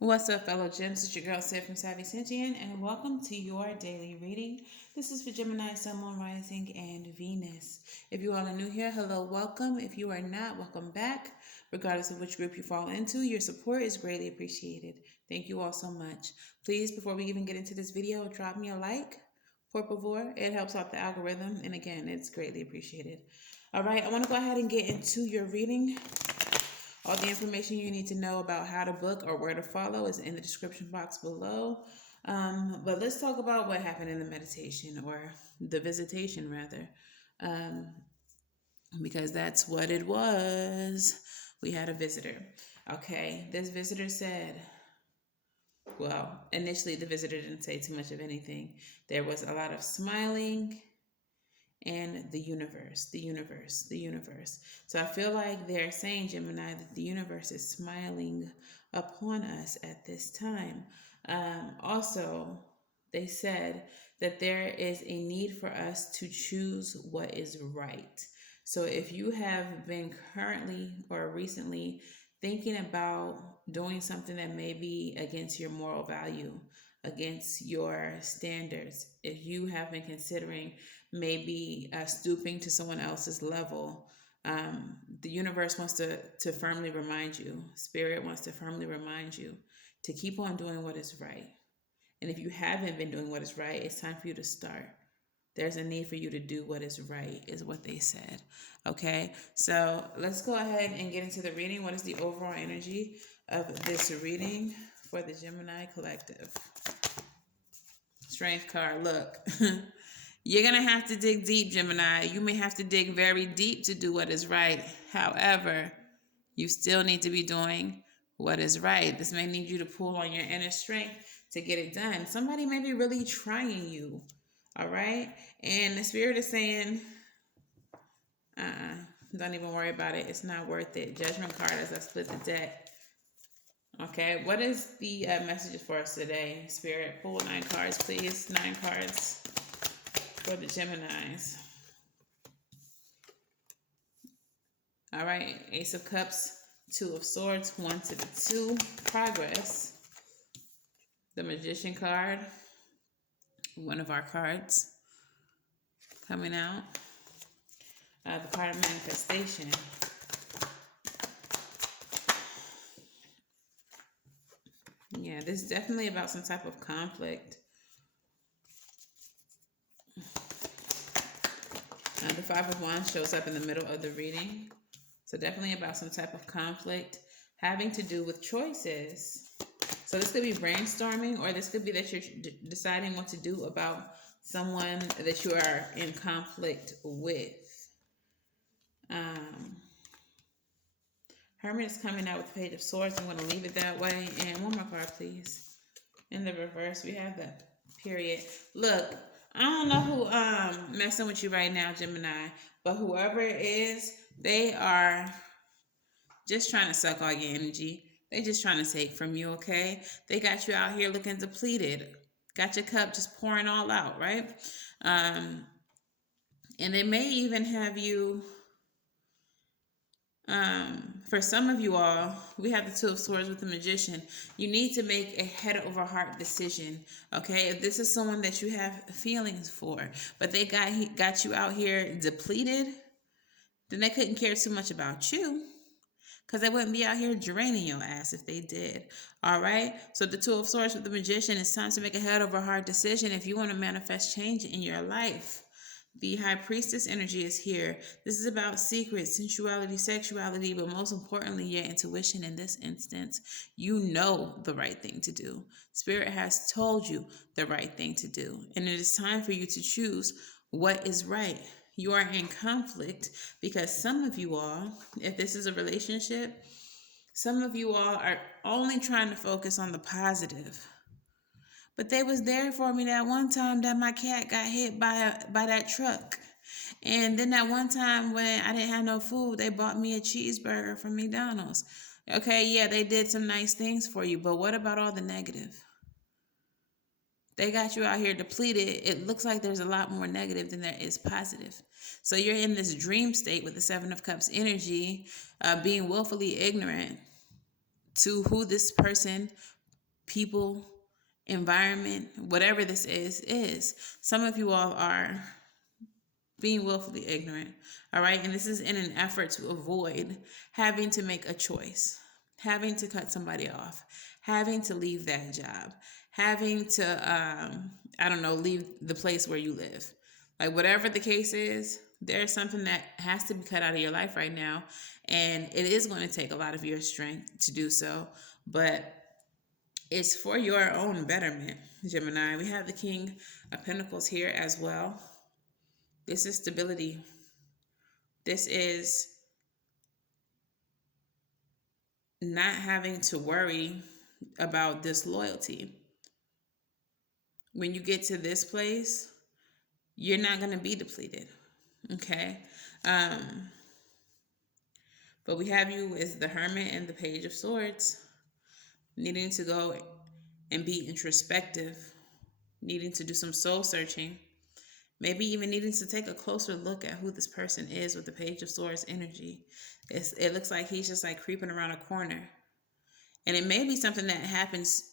What's up, fellow gems? It's your girl, Savy from Savy, and welcome to your daily reading. This is for Gemini, Sun, Moon, Rising, and Venus. If you all are new here, hello, welcome. If you are not, welcome back. Regardless of which group you fall into, your support is greatly appreciated. Thank you all so much. Please, before we even get into this video, drop me a like, por favor. It helps out the algorithm, and again, it's greatly appreciated. All right, I want to go ahead and get into your reading. All the information you need to know about how to book or where to follow is in the description box below. But let's talk about what happened in the meditation, or the visitation rather, um, because that's what it was. We had a visitor. Okay, this visitor said, well, initially the visitor didn't say too much of anything. There was a lot of smiling and the universe, the universe, the universe. So I feel like they're saying, Gemini, that the universe is smiling upon us at this time. Also, they said that there is a need for us to choose what is right. So if you have been currently or recently thinking about doing something that may be against your moral value, against your standards, if you have been considering maybe stooping to someone else's level, the universe wants to firmly remind you, spirit wants to firmly remind you to keep on doing what is right. And if you haven't been doing what is right, it's time for you to start. There's a need for you to do what is right, is what they said. Okay, so let's go ahead and get into the reading. What is the overall energy of this reading for the Gemini collective? Strength card, look. You're going to have to dig deep, Gemini. You may have to dig very deep to do what is right. However, you still need to be doing what is right. This may need you to pull on your inner strength to get it done. Somebody may be really trying you, all right? And the spirit is saying, don't even worry about it. It's not worth it. Judgment card as I split the deck. Okay, what is the messages for us today? Spirit, pull 9 cards, please. 9 cards for the Geminis. All right, Ace of Cups, 2 of Swords, 1 to the 2, progress. The Magician card, one of our cards coming out. The card of manifestation. Yeah, this is definitely about some type of conflict. The 5 of Wands shows up in the middle of the reading. So definitely about some type of conflict having to do with choices. So this could be brainstorming, or this could be that you're deciding what to do about someone that you are in conflict with. Hermit is coming out with the Page of Swords. I'm going to leave it that way. And one more card, please. In the reverse, we have the Period. Look, I don't know who messing with you right now, Gemini, but whoever it is, they are just trying to suck all your energy. They just trying to take from you, okay? They got you out here looking depleted. Got your cup just pouring all out, right? And they may even have you, for some of you all, we have the 2 of Swords with the Magician. You need to make a head over heart decision, okay? If this is someone that you have feelings for, but they got you out here depleted, then they couldn't care too much about you, because they wouldn't be out here draining your ass if they did. All right? So the 2 of Swords with the Magician, it's time to make a head over heart decision if you want to manifest change in your life. The High Priestess energy is here. This is about secrets, sensuality, sexuality, but most importantly, your intuition in this instance. You know the right thing to do. Spirit has told you the right thing to do. And it is time for you to choose what is right. You are in conflict because some of you all, if this is a relationship, some of you all are only trying to focus on the positive. But they was there for me that one time that my cat got hit by that truck. And then that one time when I didn't have no food, they bought me a cheeseburger from McDonald's. Okay, yeah, they did some nice things for you, but what about all the negative? They got you out here depleted. It looks like there's a lot more negative than there is positive. So you're in this dream state with the 7 of Cups energy, being willfully ignorant to who this person people, environment, whatever this is. Some of you all are being willfully ignorant, all right? And this is in an effort to avoid having to make a choice, having to cut somebody off, having to leave that job, having to, I don't know, leave the place where you live. Like, whatever the case is, there's something that has to be cut out of your life right now. And it is going to take a lot of your strength to do so. But it's for your own betterment, Gemini. We have the King of Pentacles here as well. This is stability. This is not having to worry about disloyalty. When you get to this place, you're not going to be depleted. Okay? But we have you as the Hermit and the Page of Swords, needing to go and be introspective, needing to do some soul searching, maybe even needing to take a closer look at who this person is with the Page of Swords energy. It looks like he's just like creeping around a corner. And it may be something that happens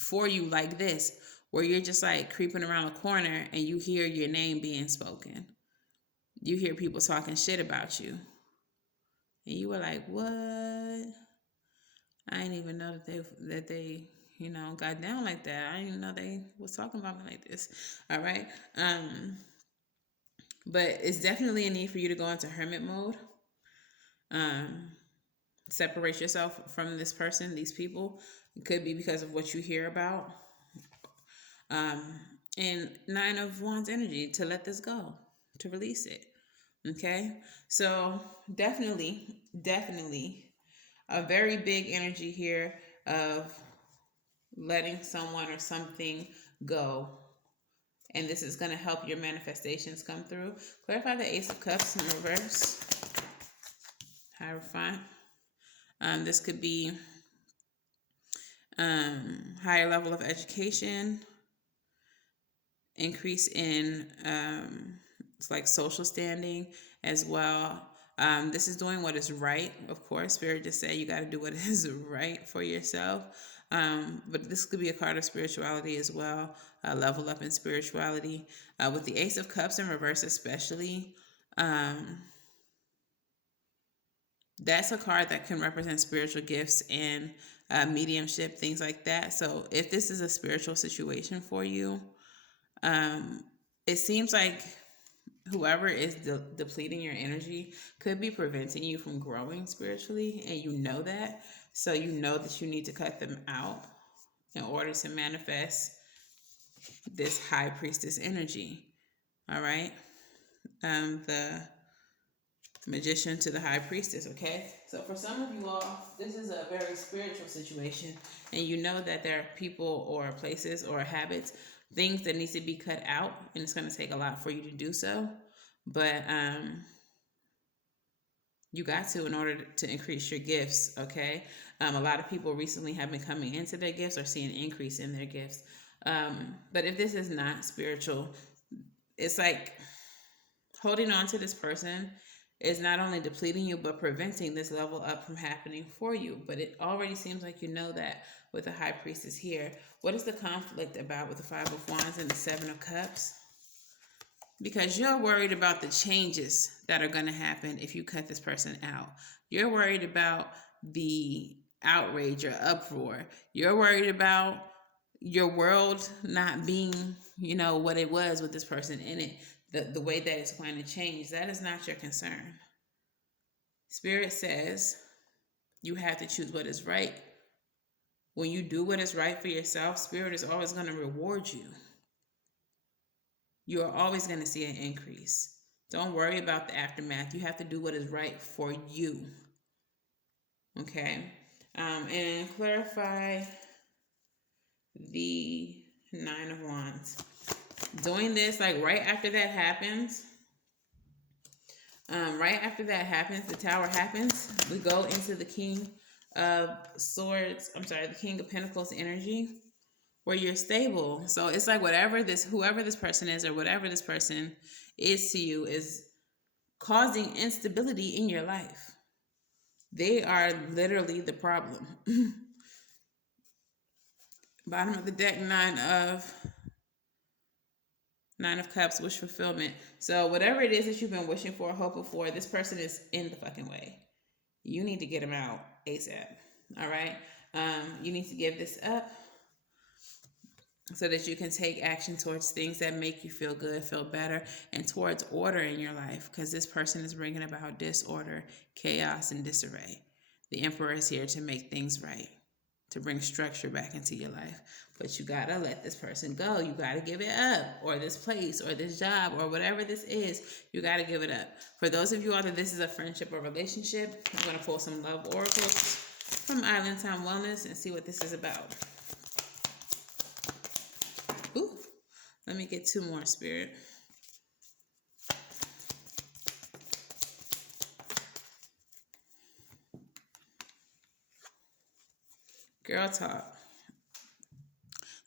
for you like this, where you're just like creeping around a corner and you hear your name being spoken. You hear people talking shit about you. And you were like, what? I didn't even know that they got down like that. I didn't even know they was talking about me like this. All right. But it's definitely a need for you to go into hermit mode. Separate yourself from this person, these people. It could be because of what you hear about. And Nine of Wands energy, to let this go, to release it. Okay? So definitely a very big energy here of letting someone or something go. And this is going to help your manifestations come through. Clarify the Ace of Cups in reverse. Hierophant. This could be higher level of education, increase in it's like social standing as well. This is doing what is right, of course. Spirit just said you got to do what is right for yourself. But this could be a card of spirituality as well, level up in spirituality. With the Ace of Cups in reverse especially, that's a card that can represent spiritual gifts and mediumship, things like that. So if this is a spiritual situation for you, it seems like whoever is depleting your energy could be preventing you from growing spiritually, and you know that. So you know that you need to cut them out in order to manifest this High Priestess energy. All right. The Magician to the High Priestess, okay? So for some of you all, this is a very spiritual situation, and you know that there are people or places or habits, things that needs to be cut out, and it's going to take a lot for you to do so. But you got to, in order to increase your gifts, okay? A lot of people recently have been coming into their gifts or seeing an increase in their gifts. But if this is not spiritual, it's like holding on to this person is not only depleting you, but preventing this level up from happening for you. But it already seems like you know that with the High Priestess here. What is the conflict about with the Five of Wands and the Seven of Cups? Because you're worried about the changes that are going to happen if you cut this person out. You're worried about the outrage or uproar. You're worried about your world not being, what it was with this person in it. The way that it's going to change, that is not your concern. Spirit says you have to choose what is right. When you do what is right for yourself, Spirit is always going to reward you. You are always going to see an increase. Don't worry about the aftermath. You have to do what is right for you. Okay? And clarify the Nine of Wands. Doing this, like right after that happens, the Tower happens, we go into the King of Swords, the King of Pentacles energy, where you're stable. So it's like whoever this person is or whatever this person is to you is causing instability in your life. They are literally the problem. Bottom of the deck, Nine of Cups, wish fulfillment. So whatever it is that you've been wishing for, hoping for, this person is in the fucking way. You need to get them out ASAP. All right. You need to give this up so that you can take action towards things that make you feel good, feel better, and towards order in your life, because this person is bringing about disorder, chaos, and disarray. The Emperor is here to make things right, to bring structure back into your life. But you gotta let this person go. You gotta give it up, or this place, or this job, or whatever this is. You gotta give it up. For those of you all that this is a friendship or relationship, I'm gonna pull some love oracles from Island Time Wellness and see what this is about. Ooh, let me get two more, Spirit. Girl talk.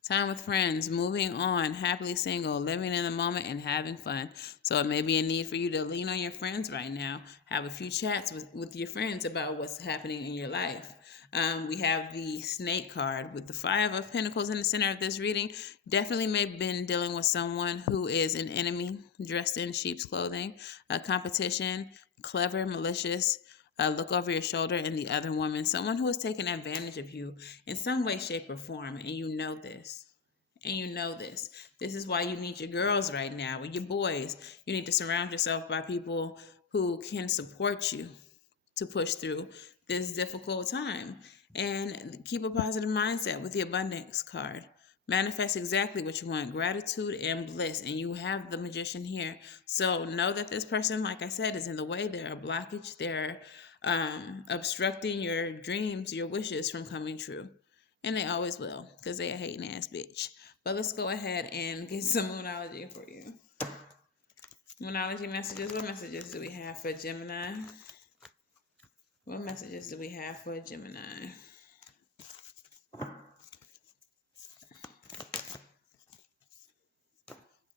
Time with friends, moving on, happily single, living in the moment, and having fun. So it may be a need for you to lean on your friends right now. Have a few chats with your friends about what's happening in your life. We have the Snake card with the Five of Pentacles in the center of this reading. Definitely may have been dealing with someone who is an enemy dressed in sheep's clothing, a competition, clever, malicious, look over your shoulder, and the other woman, someone who is taking advantage of you in some way, shape, or form, and you know this. And you know this. This is why you need your girls right now, or your boys. You need to surround yourself by people who can support you to push through this difficult time. And keep a positive mindset with the abundance card. Manifest exactly what you want, gratitude and bliss. And you have the Magician here. So know that this person, like I said, is in the way. They're a blockage. They're obstructing your dreams, your wishes from coming true. And they always will, because they a hating ass bitch. But let's go ahead and get some Moonology for you. Moonology messages. What messages do we have for Gemini? What messages do we have for Gemini?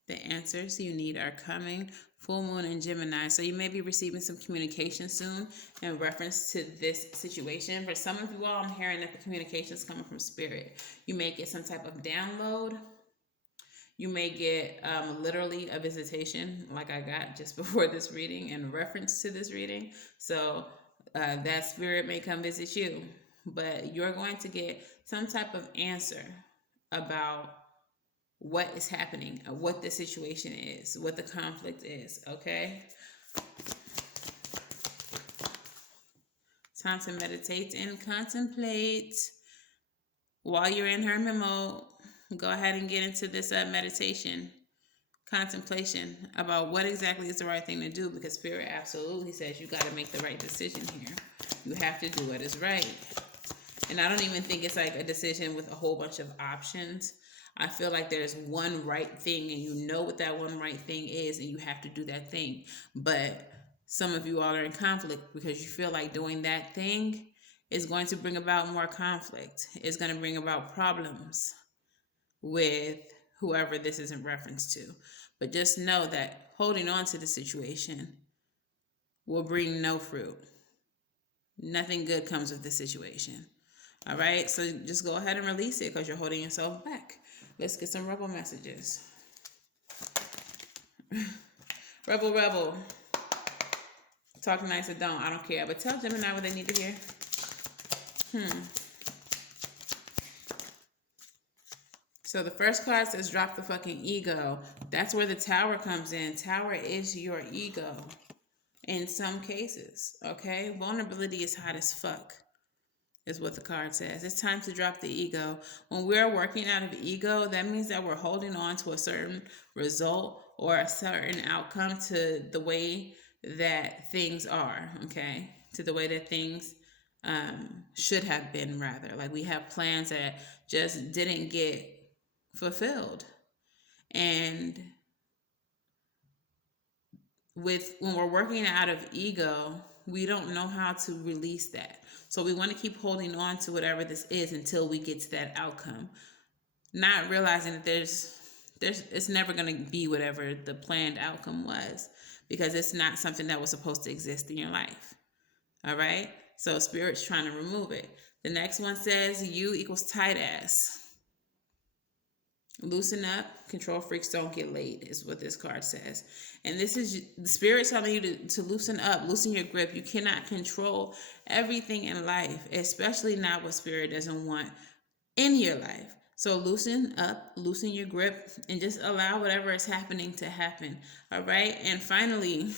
The answers you need are coming. Full moon in Gemini. So you may be receiving some communication soon in reference to this situation. For some of you all, I'm hearing that the communication is coming from spirit. You may get some type of download. You may get literally a visitation like I got just before this reading in reference to this reading. So that spirit may come visit you. But you're going to get some type of answer about what is happening, what the situation is, what the conflict is, okay? Time to meditate and contemplate. While you're in hermit mode, go ahead and get into this meditation, contemplation about what exactly is the right thing to do, because Spirit absolutely says you got to make the right decision here. You have to do what is right. And I don't even think it's like a decision with a whole bunch of options. I feel like there's one right thing, and you know what that one right thing is, and you have to do that thing. But some of you all are in conflict because you feel like doing that thing is going to bring about more conflict. It's going to bring about problems with whoever this is in reference to. But just know that holding on to the situation will bring no fruit. Nothing good comes of the situation. All right, so just go ahead and release it because you're holding yourself back. Let's get some rebel messages. Rebel. Talk nice or don't. I don't care. But tell Gemini what they need to hear. So the first card says drop the fucking ego. That's where the Tower comes in. Tower is your ego in some cases, okay? Vulnerability is hot as fuck, is what the card says. It's time to drop the ego. When we're working out of ego, that means that we're holding on to a certain result or a certain outcome to the way that things are, okay? To the way that things should have been, rather. Like we have plans that just didn't get fulfilled. And when we're working out of ego, we don't know how to release that. So we want to keep holding on to whatever this is until we get to that outcome, not realizing that it's never going to be whatever the planned outcome was, because it's not something that was supposed to exist in your life. All right? So Spirit's trying to remove it. The next one says you equals tight ass. Loosen up. Control freaks don't get laid, is what this card says. And this is the spirit telling you to loosen up, loosen your grip. You cannot control everything in life, especially not what spirit doesn't want in your life. So loosen up, loosen your grip, and just allow whatever is happening to happen. All right. And finally,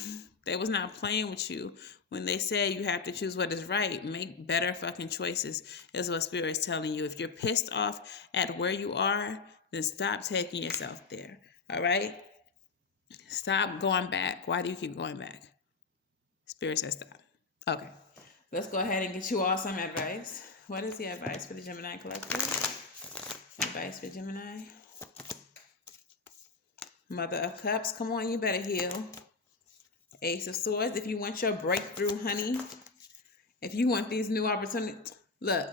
they was not playing with you when they said you have to choose what is right. Make better fucking choices, is what spirit's telling you. If you're pissed off at where you are, then stop taking yourself there. All right. Stop going back. Why do you keep going back? Spirit says stop. Okay. Let's go ahead and get you all some advice. What is the advice for the Gemini collective? Advice for Gemini. Mother of Cups. Come on, you better heal. Ace of Swords. If you want your breakthrough, honey. If you want these new opportunities. Look,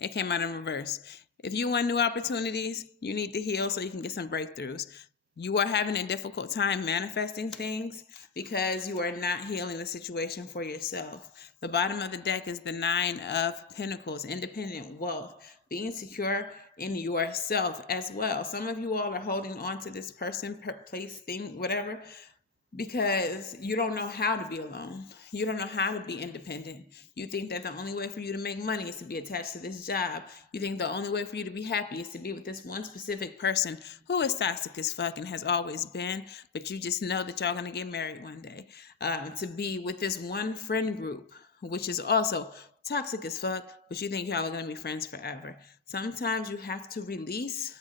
it came out in reverse. If you want new opportunities, you need to heal so you can get some breakthroughs. You are having a difficult time manifesting things because you are not healing the situation for yourself. The bottom of the deck is the Nine of Pentacles, independent wealth, being secure in yourself as well. Some of you all are holding on to this person, place, thing, whatever, because you don't know how to be alone. You don't know how to be independent. You think that the only way for you to make money is to be attached to this job. You think the only way for you to be happy is to be with this one specific person who is toxic as fuck and has always been, but you just know that y'all gonna get married one day. To be with this one friend group, which is also toxic as fuck, but you think y'all are gonna be friends forever. Sometimes you have to release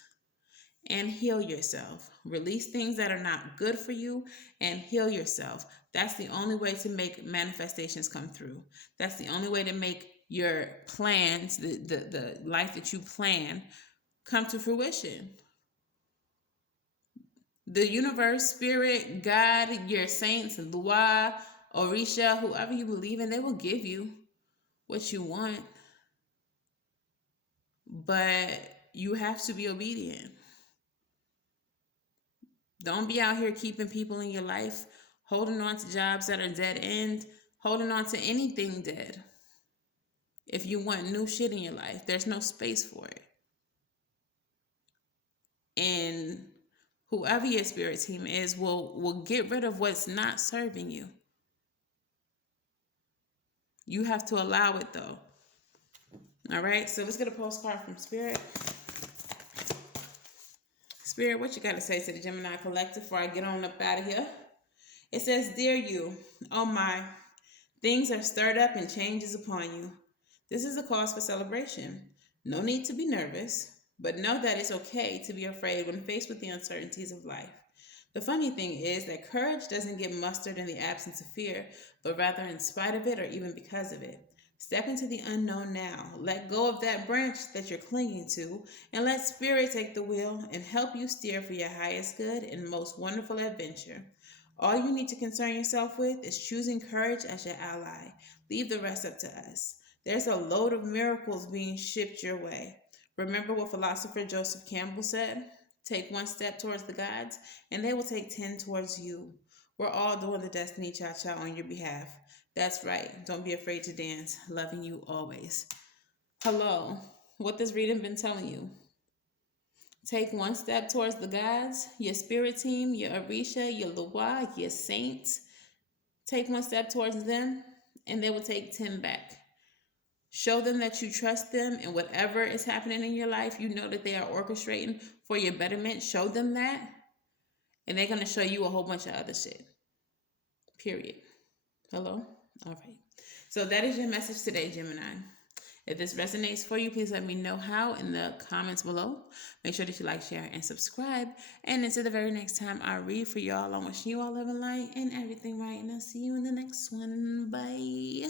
and heal yourself. Release things that are not good for you and heal yourself. That's the only way to make manifestations come through. That's the only way to make your plans, the life that you plan, come to fruition. The universe, spirit, God, your saints, Lua, Orisha, whoever you believe in, they will give you what you want. But you have to be obedient. Don't be out here keeping people in your life, holding on to jobs that are dead end, holding on to anything dead. If you want new shit in your life, there's no space for it. And whoever your spirit team is will get rid of what's not serving you. You have to allow it though. All right, so let's get a postcard from Spirit. Spirit, what you got to say to the Gemini collective before I get on up out of here? It says, "Dear you, oh my, things are stirred up and change is upon you. This is a cause for celebration. No need to be nervous, but know that it's okay to be afraid when faced with the uncertainties of life. The funny thing is that courage doesn't get mustered in the absence of fear, but rather in spite of it or even because of it. Step into the unknown now. Let go of that branch that you're clinging to, and let Spirit take the wheel and help you steer for your highest good and most wonderful adventure. All you need to concern yourself with is choosing courage as your ally. Leave the rest up to us. There's a load of miracles being shipped your way. Remember what philosopher Joseph Campbell said? Take one step towards the gods, and they will take 10 towards you. We're all doing the Destiny Cha-Cha on your behalf. That's right. Don't be afraid to dance. Loving you always." Hello. What this reading been telling you? Take one step towards the gods, your spirit team, your Orisha, your Lua, your saints. Take one step towards them, and they will take 10 back. Show them that you trust them, and whatever is happening in your life, you know that they are orchestrating for your betterment. Show them that, and they're going to show you a whole bunch of other shit. Period. Hello? All right. So that is your message today, Gemini. If this resonates for you, please let me know how in the comments below. Make sure that you like, share, and subscribe. And until the very next time I read for y'all, I'm wishing you all love and light and everything right. And I'll see you in the next one. Bye.